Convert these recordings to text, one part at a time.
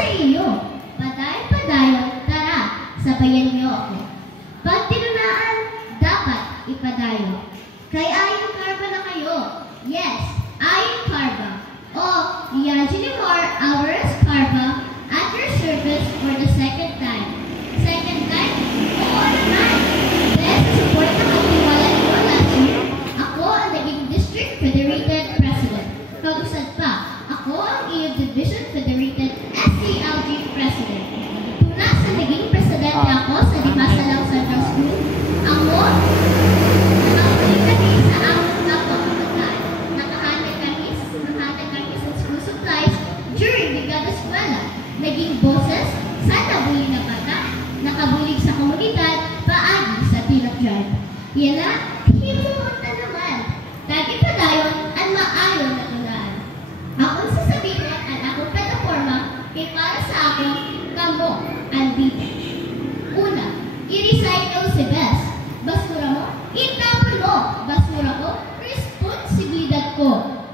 sa inyo. Padayon, tara, sabayan niyo ako. Pag tinunaan, dapat ipadayo. Kay Ayon Carba na kayo. Yes, Ayon Carba. O, Liangeli Moore Alvarez Carba at your service for the second time. Second time? Oo naman. Dahil sa support ng katiwala ninyo last year, ako ang naging District Federated President. Kagusad pa, ako ang iyong Division Federated SCLG President. Tula sa naging presidente ako sa Dimasalang Central School, ako, nakaulit kami sa aming kapwa-kabataan. Nakahanap kami sa school supplies during Brigada Eskwela. Naging boses sa nabuli na bata, nakabulig sa komunidad, paagi sa Tinok Drive. Yan na, himumunta naman. Lagi pa dayon, ang maayon na tulaan. Akong sasabihin ang akong plataforma kay para sa akin, kamo, andito. Una, i-recycle si Bes. Basura mo, itapon mo. Basura ko, responsibilidad ko.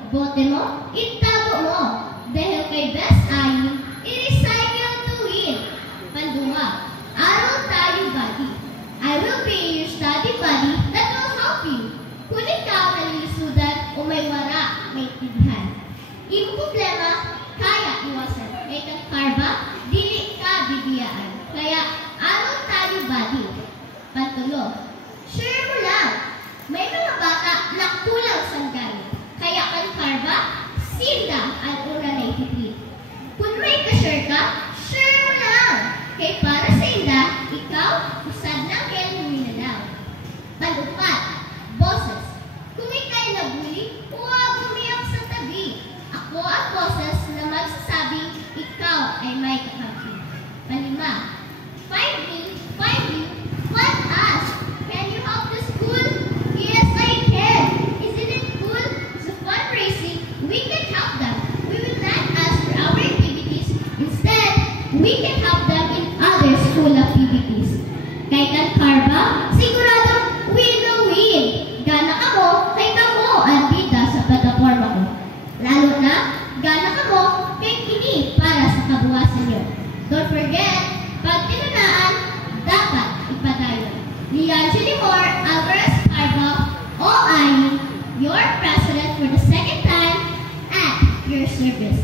Bote mo, itabo mo. Dahil kay Bes Ayin, i-recycle to win. Panduma, araw tayo buddy. I will be your study buddy that will help you. Kung ikaw nalilisudan o may wara, may tidhan. Yung problema, kaya iwasan. Kay kang Carba, dili ka bibiyaan. Kaya, araw tayo buddy. Pantulo, share mo lang. May mga bata na kulang sanggali. Kaya kang Carba, sinda ang una na ititreat. Kung may ka-share ka, share mo lang. Kay para sa inda, ikaw, usad ng kaya minalaw. Palupat, boses. Kung ikay nabuli, huwag umiyak sa tabi. Ako ang boses na magsasabing ikaw ay may kakampi. Palima, find me, fund us. Can you help the school? Yes, I can. Isn't it cool? Sa fundraising, we can help them. We will not ask for our activities. Instead, we can help them in other school activities. Kay kan Carba, siguradong win-win. Gana ka mo, kay kamo ang bida sa plataforma ko. Lalo na, gana ka mo, kay kini para sa kabuhasan nyo. Don't forget, pag tinunaan, dapat ipadayon. Liangeli Moore Alvarez Carba, OI, your president for the second time at your service.